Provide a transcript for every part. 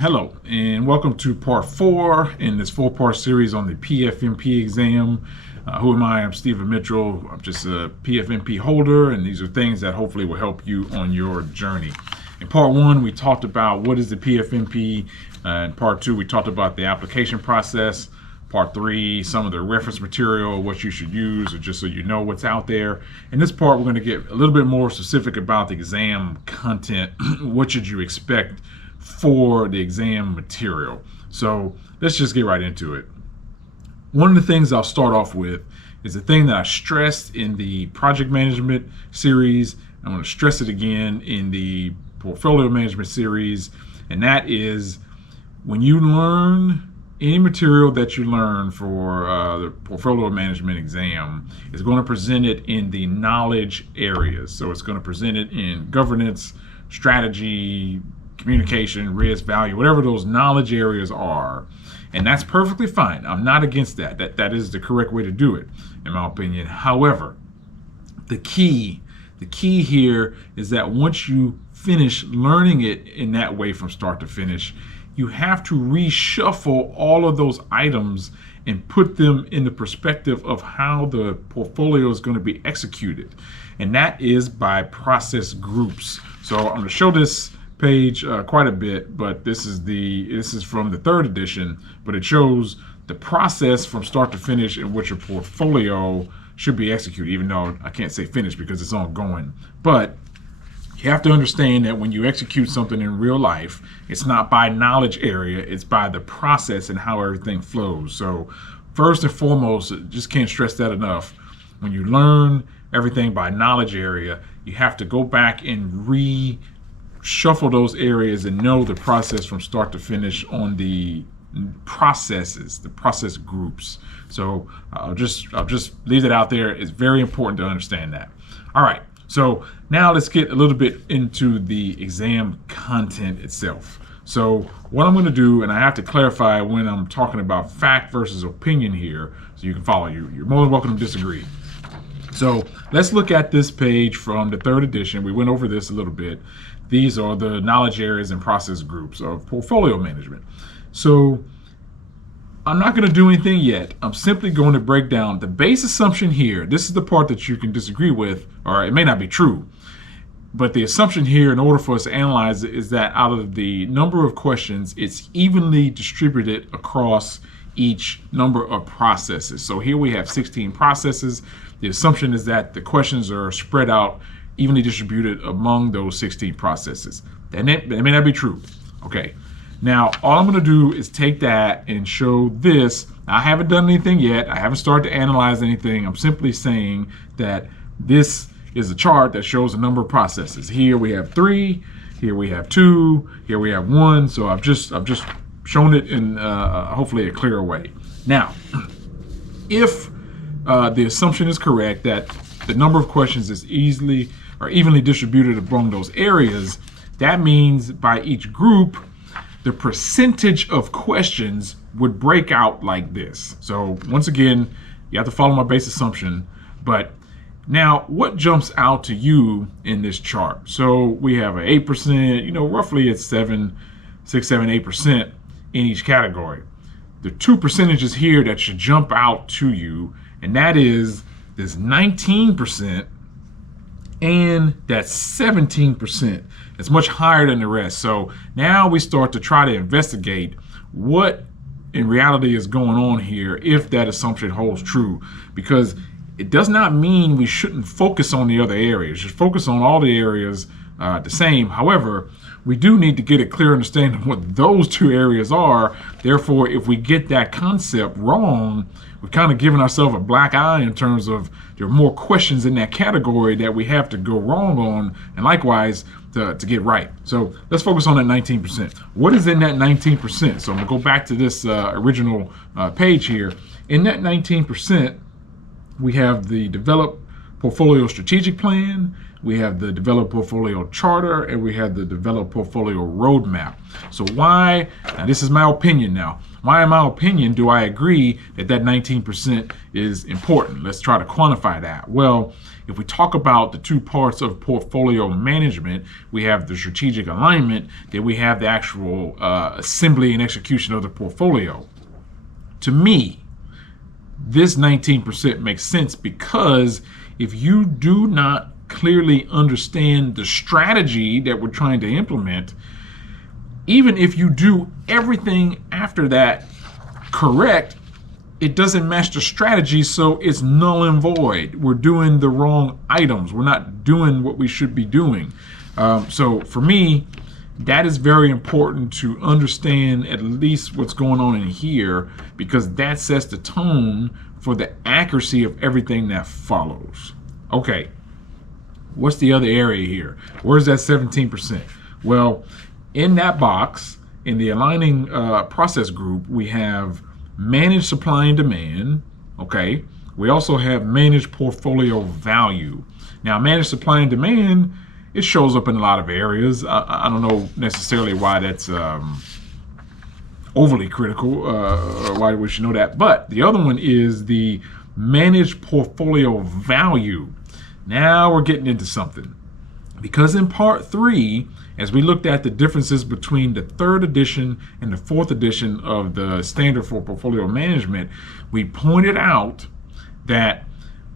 Hello, and welcome to part 4 in this 4-part series on the PfMP exam. Who am I? I'm Stephen Mitchell. I'm just a PfMP holder, and these are things that hopefully will help you on your journey. In part 1, we talked about what is the PfMP. In part 2, we talked about the application process. Part 3, some of the reference material, what you should use, or just so you know what's out there. In this part, we're going to get a little bit more specific about the exam content. What should you expect for the exam material? So let's just get right into it. One of the things I'll start off with is the thing that I stressed in the project management series. I'm going to stress it again in the portfolio management series, and that is when you learn any material that you learn for the portfolio management exam, is going to present it in the knowledge areas. So it's going to present it in governance, strategy, communication, risk, value, whatever those knowledge areas are. And that's perfectly fine. I'm not against that. That is the correct way to do it, in my opinion. However, the key here is that once you finish learning it in that way from start to finish, you have to reshuffle all of those items and put them in the perspective of how the portfolio is going to be executed. And that is by process groups. So I'm going to show this page quite a bit, but this is from the 3rd edition, but it shows the process from start to finish in which your portfolio should be executed, even though I can't say finish because it's ongoing. But you have to understand that when you execute something in real life, it's not by knowledge area, it's by the process and how everything flows. So first and foremost, just can't stress that enough. When you learn everything by knowledge area, you have to go back and reshuffle those areas and know the process from start to finish on the processes, the process groups. So I'll just leave it out there. It's very important to understand that. All right. So now let's get a little bit into the exam content itself. So what I'm going to do, and I have to clarify when I'm talking about fact versus opinion here, so you can follow. You're more than welcome to disagree. So let's look at this page from the 3rd edition. We went over this a little bit. These are the knowledge areas and process groups of portfolio management. So I'm not going to do anything yet. I'm simply going to break down the base assumption here. This is the part that you can disagree with, or it may not be true. But the assumption here, in order for us to analyze it, is that out of the number of questions, it's evenly distributed across each number of processes. So here we have 16 processes. The assumption is that the questions are spread out, evenly distributed among those 16 processes. That may not be true. Okay. Now, all I'm going to do is take that and show this. I haven't done anything yet. I haven't started to analyze anything. I'm simply saying that this is a chart that shows a number of processes. Here we have 3. Here we have 2. Here we have 1. So I've just shown it in hopefully a clearer way. Now, if the assumption is correct that the number of questions is evenly distributed among those areas, that means by each group, the percentage of questions would break out like this. So once again, you have to follow my base assumption. But now what jumps out to you in this chart? So we have an 8%, roughly it's 6, 7, 8% in each category. The 2 percentages here that should jump out to you, and that is this 19% and that's 17%. It's much higher than the rest. So now we start to try to investigate what in reality is going on here if that assumption holds true, because it does not mean we shouldn't focus on the other areas. Just focus on all the areas the same. However, we do need to get a clear understanding of what those 2 areas are. Therefore, if we get that concept wrong, we're kind of giving ourselves a black eye in terms of there are more questions in that category that we have to go wrong on, and likewise to get right. So let's focus on that 19%. What is in that 19%? So I'm gonna go back to this original page here. In that 19%, we have the develop portfolio strategic plan, we have the develop portfolio charter, and we have the develop portfolio roadmap. So why, now this is my opinion now, why in my opinion do I agree that that 19% is important? Let's try to quantify that. Well, If we talk about the two parts of portfolio management, we have the strategic alignment, then we have the actual assembly and execution of the portfolio. To me, this 19% makes sense because if you do not clearly understand the strategy that we're trying to implement, even if you do everything after that correct, it doesn't match the strategy, so it's null and void. We're doing the wrong items. We're not doing what we should be doing. So for me, that is very important to understand at least what's going on in here, because that sets the tone for the accuracy of everything that follows. Okay, what's the other area here? Where's that 17%? Well, in that box, in the aligning process group, we have manage supply and demand. Okay, we also have manage portfolio value. Now, manage supply and demand, it shows up in a lot of areas. I don't know necessarily why that's overly critical, or why we should know that. But the other one is the manage portfolio value. Now we're getting into something, because in part 3, as we looked at the differences between the 3rd edition and the 4th edition of the standard for portfolio management, we pointed out that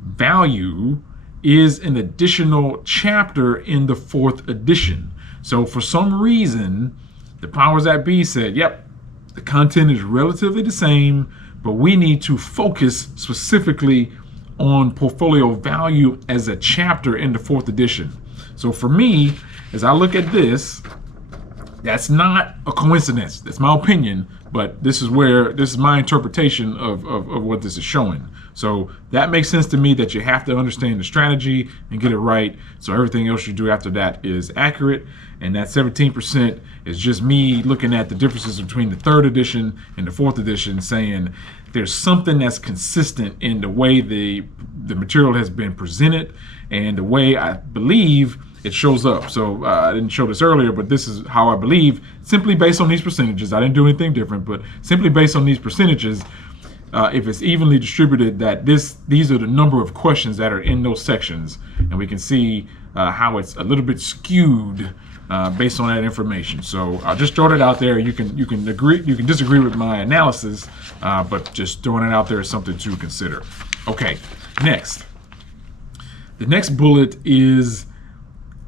value is an additional chapter in the 4th edition. So for some reason, the powers that be said, yep, the content is relatively the same, but we need to focus specifically on portfolio value as a chapter in the 4th edition. So for me, as I look at this, that's not a coincidence. That's my opinion, but this is my interpretation of what this is showing. So that makes sense to me, that you have to understand the strategy and get it right, so everything else you do after that is accurate. And that 17% is just me looking at the differences between the 3rd edition and the 4th edition, saying there's something that's consistent in the way the material has been presented and the way I believe it shows up. So I didn't show this earlier, but this is how I believe, simply based on these percentages. I didn't do anything different, but simply based on these percentages, if it's evenly distributed, that these are the number of questions that are in those sections, and we can see how it's a little bit skewed based on that information. So I'll just throw it out there. You can agree, you can disagree with my analysis, but just throwing it out there is something to consider. Okay, next. The next bullet is,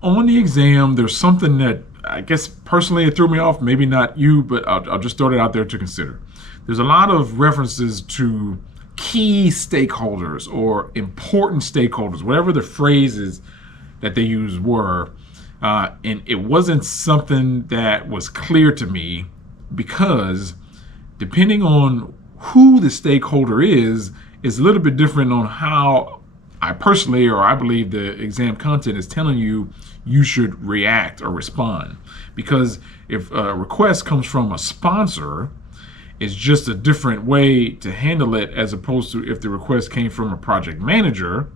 on the exam, there's something that I guess personally it threw me off, maybe not you, but I'll just throw it out there to consider. There's a lot of references to key stakeholders or important stakeholders, whatever the phrases that they used were, and it wasn't something that was clear to me, because depending on who the stakeholder is a little bit different on how I personally, or I believe the exam content is telling you should react or respond. Because if a request comes from a sponsor, it's just a different way to handle it, as opposed to if the request came from a project manager,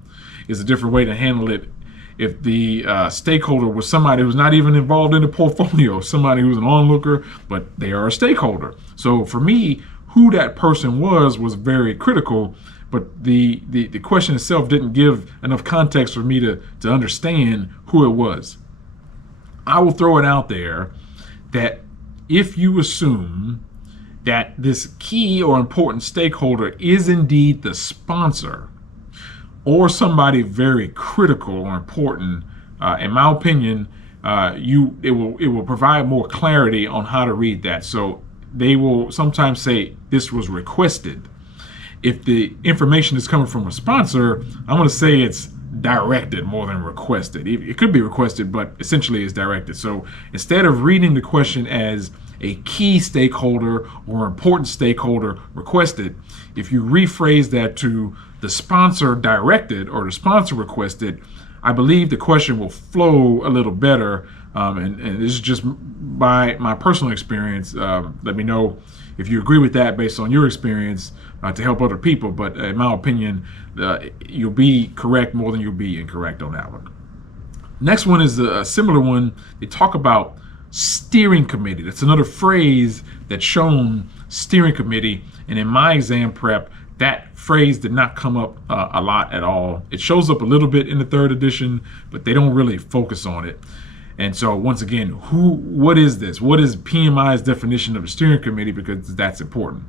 is a different way to handle it. If the stakeholder was somebody who's not even involved in the portfolio, somebody who's an onlooker, but they are a stakeholder. So for me, who that person was very critical, but the question itself didn't give enough context for me to understand who it was. I will throw it out there that if you assume that this key or important stakeholder is indeed the sponsor, or somebody very critical or important, in my opinion, it will provide more clarity on how to read that. So they will sometimes say this was requested. If the information is coming from a sponsor, I'm going to say it's directed more than requested. It could be requested, but essentially it's directed. So instead of reading the question as a key stakeholder or important stakeholder requested, if you rephrase that to the sponsor directed or the sponsor requested, I believe the question will flow a little better. And this is just my personal experience. Let me know if you agree with that based on your experience, to help other people. But in my opinion, you'll be correct more than you'll be incorrect on that one. Next one is a similar one. They talk about steering committee. That's another phrase that's shown, steering committee. And in my exam prep, That phrase did not come up a lot at all. It shows up a little bit in the 3rd edition, but they don't really focus on it. And so once again, what is this? What is PMI's definition of the steering committee? Because that's important.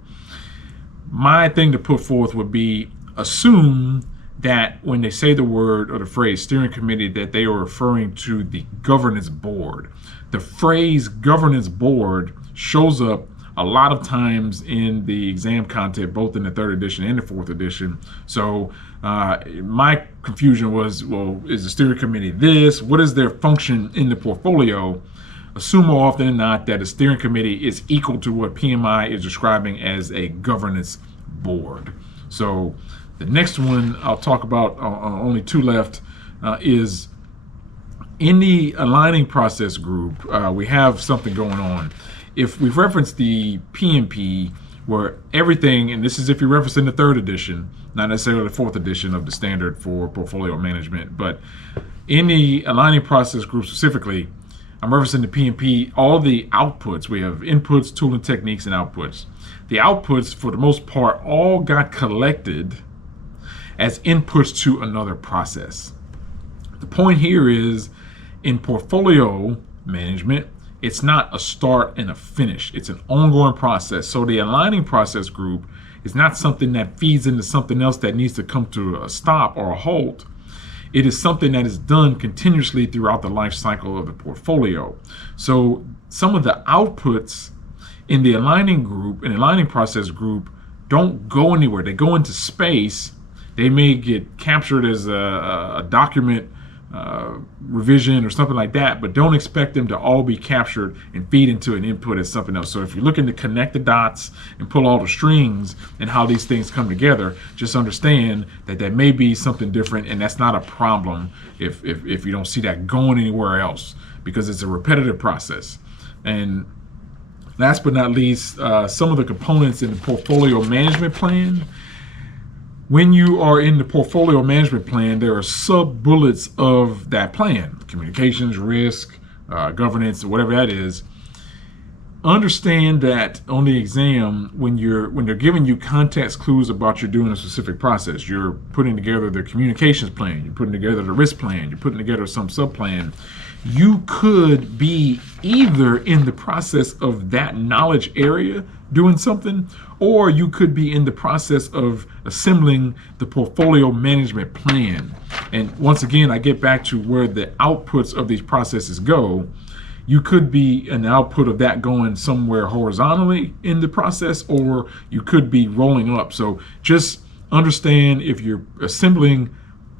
My thing to put forth would be, assume that when they say the word or the phrase steering committee, that they are referring to the governance board. The phrase governance board shows up a lot of times in the exam content, both in the 3rd edition and the 4th edition. So my confusion was, well, is the steering committee this? What is their function in the portfolio? Assume more often than not that a steering committee is equal to what PMI is describing as a governance board. So the next one I'll talk about, only 2 left, is in the aligning process group. We have something going on. If we've referenced the PMP, where everything, and this is if you're referencing the 3rd edition, not necessarily the 4th edition of the standard for portfolio management, but in the aligning process group specifically, I'm referencing the PMP, all the outputs. We have inputs, tooling techniques, and outputs. The outputs, for the most part, all got collected as inputs to another process. The point here is, in portfolio management, it's not a start and a finish. It's an ongoing process. So the aligning process group is not something that feeds into something else that needs to come to a stop or a halt. It is something that is done continuously throughout the life cycle of the portfolio. So some of the outputs in the aligning group, in the aligning process group, don't go anywhere. They go into space. They may get captured as a document revision or something like that, but don't expect them to all be captured and feed into an input as something else. So if you're looking to connect the dots and pull all the strings and how these things come together, just understand that there may be something different, and that's not a problem if you don't see that going anywhere else, because it's a repetitive process. And last but not least, some of the components in the portfolio management plan. When you are in the portfolio management plan, there are sub-bullets of that plan: communications, risk, governance, whatever that is. Understand that on the exam, when they're giving you context clues about you're doing a specific process, you're putting together the communications plan, you're putting together the risk plan, you're putting together some sub-plan, you could be either in the process of that knowledge area doing something, or you could be in the process of assembling the portfolio management plan. And once again, I get back to where the outputs of these processes go. You could be an output of that going somewhere horizontally in the process, or you could be rolling up. So just understand, if you're assembling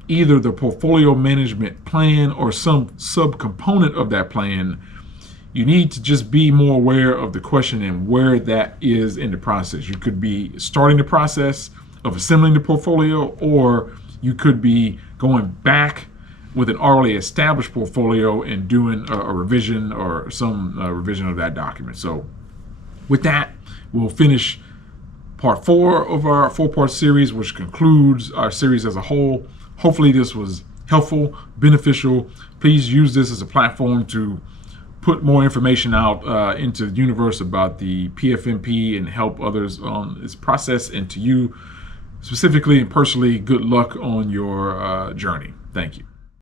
either the portfolio management plan or some subcomponent of that plan, you need to just be more aware of the question and where that is in the process. You could be starting the process of assembling the portfolio, or you could be going back with an already established portfolio and doing a revision or some revision of that document. So with that, we'll finish part 4 of our 4-part series, which concludes our series as a whole. Hopefully this was helpful, beneficial. Please use this as a platform to put more information out into the universe about the PfMP and help others on this process. And to you specifically and personally, good luck on your journey. Thank you.